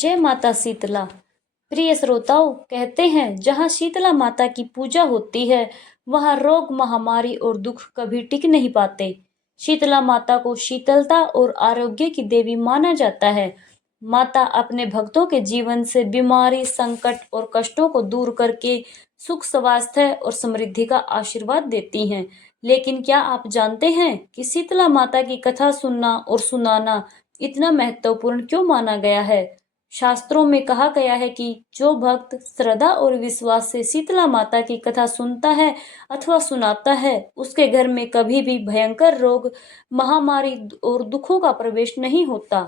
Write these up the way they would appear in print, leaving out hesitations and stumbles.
जय माता शीतला। प्रिय श्रोताओं, कहते हैं जहाँ शीतला माता की पूजा होती है वहाँ रोग, महामारी और दुख कभी टिक नहीं पाते। शीतला माता को शीतलता और आरोग्य की देवी माना जाता है। माता अपने भक्तों के जीवन से बीमारी, संकट और कष्टों को दूर करके सुख, स्वास्थ्य और समृद्धि का आशीर्वाद देती हैं। लेकिन क्या आप जानते हैं कि शीतला माता की कथा सुनना और सुनाना इतना महत्वपूर्ण क्यों माना गया है? शास्त्रों में कहा गया है कि जो भक्त श्रद्धा और विश्वास से शीतला माता की कथा सुनता है अथवा सुनाता है, उसके घर में कभी भी भयंकर रोग, महामारी और दुखों का प्रवेश नहीं होता।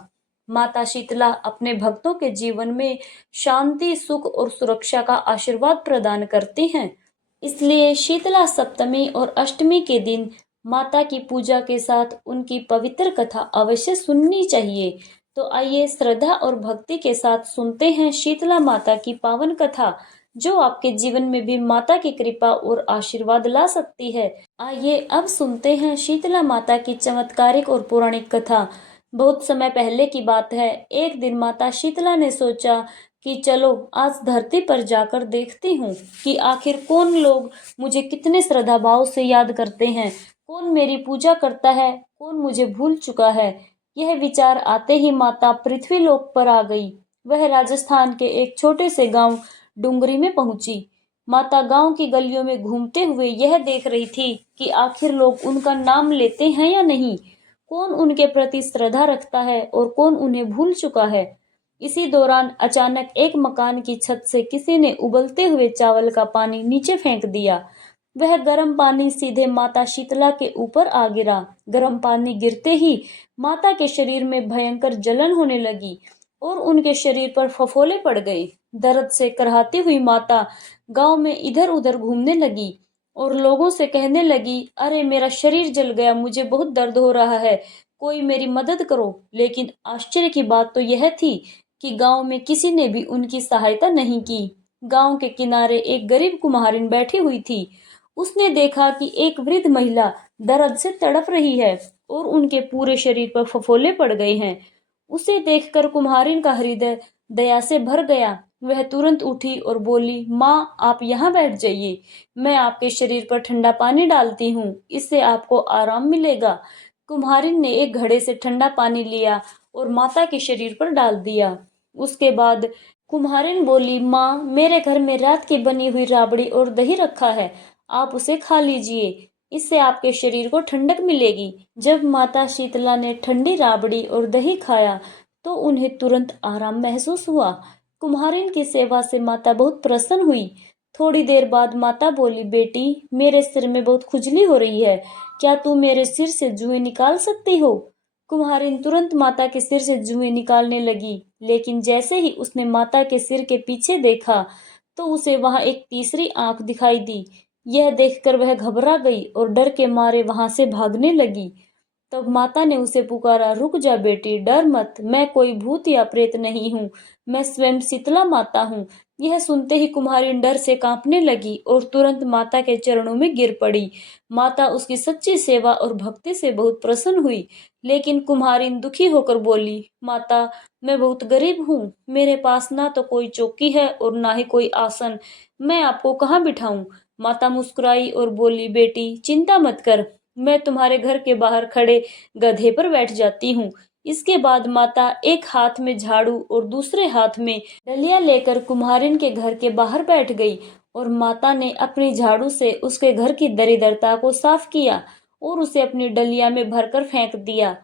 माता शीतला अपने भक्तों के जीवन में शांति, सुख और सुरक्षा का आशीर्वाद प्रदान करती हैं। इसलिए शीतला सप्तमी और अष्टमी के दिन माता की पूजा के साथ उनकी पवित्र कथा अवश्य सुननी चाहिए। तो आइए श्रद्धा और भक्ति के साथ सुनते हैं शीतला माता की पावन कथा, जो आपके जीवन में भी माता की कृपा और आशीर्वाद ला सकती है। आइए अब सुनते हैं शीतला माता की चमत्कारिक और पौराणिक कथा। बहुत समय पहले की बात है। एक दिन माता शीतला ने सोचा कि चलो आज धरती पर जाकर देखती हूँ कि आखिर कौन लोग मुझे कितने श्रद्धा भाव से याद करते हैं, कौन मेरी पूजा करता है, कौन मुझे भूल चुका है। यह विचार आते ही माता पृथ्वीलोक पर आ गई। वह राजस्थान के एक छोटे से गांव डुंगरी में पहुंची। माता गांव की गलियों में घूमते हुए यह देख रही थी कि आखिर लोग उनका नाम लेते हैं या नहीं, कौन उनके प्रति श्रद्धा रखता है और कौन उन्हें भूल चुका है। इसी दौरान अचानक एक मकान की छत से किसी ने उबलते हुए चावल का पानी नीचे फेंक दिया। वह गर्म पानी सीधे माता शीतला के ऊपर आ गिरा। गर्म पानी गिरते ही माता के शरीर में भयंकर जलन होने लगी और उनके शरीर पर फफोले पड़ गए। दर्द से कराहती हुई माता गांव में इधर उधर घूमने लगी और लोगों से कहने लगी, अरे मेरा शरीर जल गया, मुझे बहुत दर्द हो रहा है, कोई मेरी मदद करो। लेकिन आश्चर्य की बात तो यह थी कि गांव में किसी ने भी उनकी सहायता नहीं की। गांव के किनारे एक गरीब कुम्हारिन बैठी हुई थी। उसने देखा कि एक वृद्ध महिला दर्द से तड़प रही है और उनके पूरे शरीर पर फफोले पड़ गए हैं। उसे देखकर कुम्हारिन का हृदय दया से भर गया। वह तुरंत उठी और बोली, माँ आप यहाँ बैठ जाइए, मैं आपके शरीर पर ठंडा पानी डालती हूँ, इससे आपको आराम मिलेगा। कुम्हारिन ने एक घड़े से ठंडा पानी लिया और माता के शरीर पर डाल दिया। उसके बाद कुम्हारिन बोली, माँ मेरे घर में रात की बनी हुई राबड़ी और दही रखा है, आप उसे खा लीजिए, इससे आपके शरीर को ठंडक मिलेगी। जब माता शीतला ने ठंडी राबड़ी और दही खाया तो उन्हें तुरंत आराम महसूस हुआ। कुम्हारिन की सेवा से माता बहुत प्रसन्न हुई। थोड़ी देर बाद माता बोली, बेटी मेरे सिर में बहुत खुजली हो रही है, क्या तू मेरे सिर से जुएं निकाल सकती हो? कुम्हारिन तुरंत माता के सिर से जुएं निकालने लगी, लेकिन जैसे ही उसने माता के सिर के पीछे देखा तो उसे वहां एक तीसरी आंख दिखाई दी। यह देखकर वह घबरा गई और डर के मारे वहां से भागने लगी। तब माता ने उसे पुकारा, रुक जा बेटी, डर मत, मैं कोई भूत या प्रेत नहीं हूँ, मैं स्वयं शीतला माता हूँ। यह सुनते ही कुम्हारिन डर से कांपने लगी और तुरंत माता के चरणों में गिर पड़ी। माता उसकी सच्ची सेवा और भक्ति से बहुत प्रसन्न हुई। लेकिन कुम्हारिन दुखी होकर बोली, माता मैं बहुत गरीब हूँ, मेरे पास ना तो कोई चौकी है और ना ही कोई आसन, मैं आपको कहाँ बिठाऊं? माता मुस्कुराई और बोली, बेटी चिंता मत कर, मैं तुम्हारे घर के बाहर खड़े गधे पर बैठ जाती हूँ। इसके बाद माता एक हाथ में झाड़ू और दूसरे हाथ में डलिया लेकर कुम्हारिन के घर के बाहर बैठ गई और माता ने अपनी झाड़ू से उसके घर की दरिद्रता को साफ किया और उसे अपनी डलिया में भरकर फेंक दिया।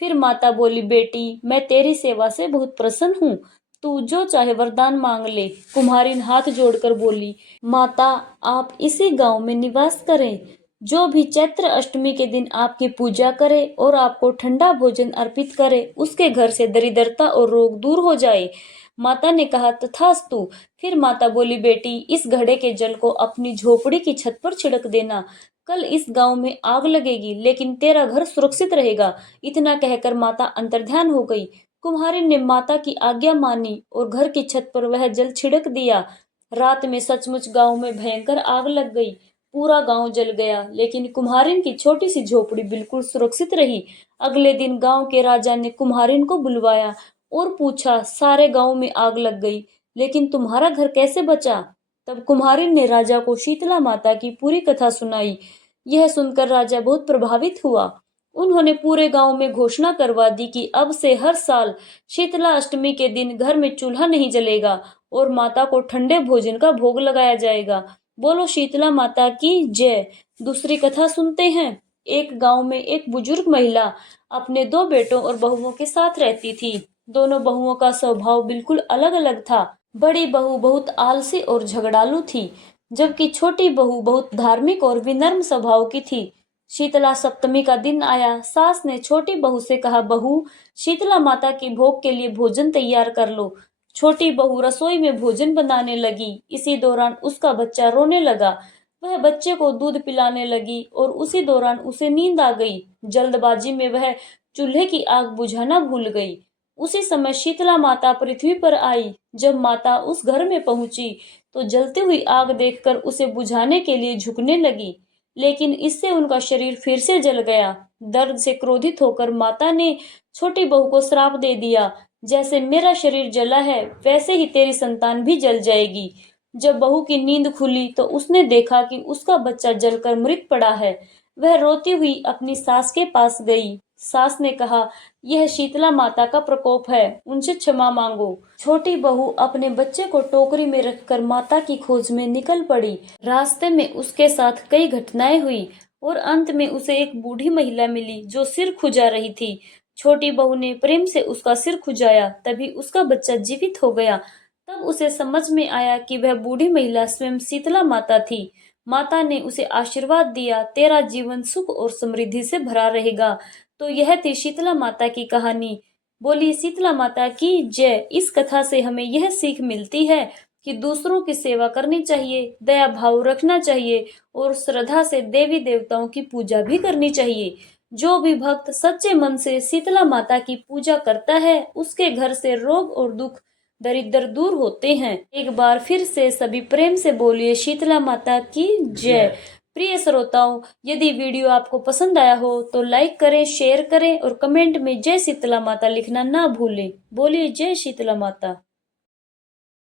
फिर माता बोली, बेटी मैं तेरी सेवा से बहुत प्रसन्न हूँ, तू जो चाहे वरदान मांग ले। कुम्हारिन हाथ जोड़कर बोली, माता आप इसी गांव में निवास करें, जो भी चैत्र अष्टमी के दिन आपकी पूजा करे और आपको ठंडा भोजन अर्पित करे, उसके घर से दरिद्रता और रोग दूर हो जाए। माता ने कहा, तथास्तु। फिर माता बोली, बेटी इस घड़े के जल को अपनी झोपड़ी की छत पर छिड़क देना, कल इस गांव में आग लगेगी लेकिन तेरा घर सुरक्षित रहेगा। इतना कहकर माता अंतर्ध्यान हो गई। कुम्हारिन ने माता की आज्ञा मानी और घर की छत पर वह जल छिड़क दिया। रात में सचमुच गांव में भयंकर आग लग गई। पूरा गांव जल गया, लेकिन कुम्हारिन की छोटी सी झोपड़ी बिल्कुल सुरक्षित रही। अगले दिन गांव के राजा ने कुम्हारिन को बुलवाया और पूछा, सारे गांव में आग लग गई, लेकिन तुम्हारा घर कैसे बचा? तब कुम्हारिन ने राजा को शीतला माता की पूरी कथा सुनाई। यह सुनकर राजा बहुत प्रभावित हुआ। उन्होंने पूरे गांव में घोषणा करवा दी कि अब से हर साल शीतला अष्टमी के दिन घर में चूल्हा नहीं जलेगा और माता को ठंडे भोजन का भोग लगाया जाएगा। बोलो शीतला माता की जय। दूसरी कथा सुनते हैं। एक गांव में एक बुजुर्ग महिला अपने दो बेटों और बहुओं के साथ रहती थी। दोनों बहुओं का स्वभाव बिल्कुल अलग अलग था। बड़ी बहू बहुत आलसी और झगड़ालू थी, जबकि छोटी बहू बहुत धार्मिक और विनम्र स्वभाव की थी। शीतला सप्तमी का दिन आया। सास ने छोटी बहू से कहा, बहू, शीतला माता के भोग के लिए भोजन तैयार कर लो। छोटी बहू रसोई में भोजन बनाने लगी। इसी दौरान उसका बच्चा रोने लगा। वह बच्चे को दूध पिलाने लगी और उसी दौरान उसे नींद आ गई। जल्दबाजी में वह चूल्हे की आग बुझाना भूल गई। उसी समय शीतला माता पृथ्वी पर आई। जब माता उस घर में पहुंची तो जलती हुई आग देखकर उसे बुझाने के लिए झुकने लगी, लेकिन इससे उनका शरीर फिर से जल गया। दर्द से क्रोधित होकर माता ने छोटी बहू को श्राप दे दिया, जैसे मेरा शरीर जला है वैसे ही तेरी संतान भी जल जाएगी। जब बहू की नींद खुली तो उसने देखा कि उसका बच्चा जलकर मृत पड़ा है। वह रोती हुई अपनी सास के पास गई। सास ने कहा, यह शीतला माता का प्रकोप है, उनसे क्षमा मांगो। छोटी बहू अपने बच्चे को टोकरी में रखकर माता की खोज में निकल पड़ी। रास्ते में उसके साथ कई घटनाएं हुई और अंत में उसे एक बूढ़ी महिला मिली जो सिर खुजा रही थी। छोटी बहू ने प्रेम से उसका सिर खुजाया, तभी उसका बच्चा जीवित हो गया। तब उसे समझ में आया कि वह बूढ़ी महिला स्वयं शीतला माता थी। माता ने उसे आशीर्वाद दिया, तेरा जीवन सुख और समृद्धि से भरा रहेगा। तो यह थी शीतला माता की कहानी। बोलिए शीतला माता की जय। इस कथा से हमें यह सीख मिलती है कि दूसरों की सेवा करनी चाहिए, दया भाव रखना चाहिए और श्रद्धा से देवी देवताओं की पूजा भी करनी चाहिए। जो भी भक्त सच्चे मन से शीतला माता की पूजा करता है, उसके घर से रोग और दुख दरिद्र दूर होते हैं। एक बार फिर से सभी प्रेम से बोलिए शीतला माता की जय। प्रिय श्रोताओं, यदि वीडियो आपको पसंद आया हो तो लाइक करें, शेयर करें और कमेंट में जय शीतला माता लिखना ना भूलें। बोलिए जय शीतला माता।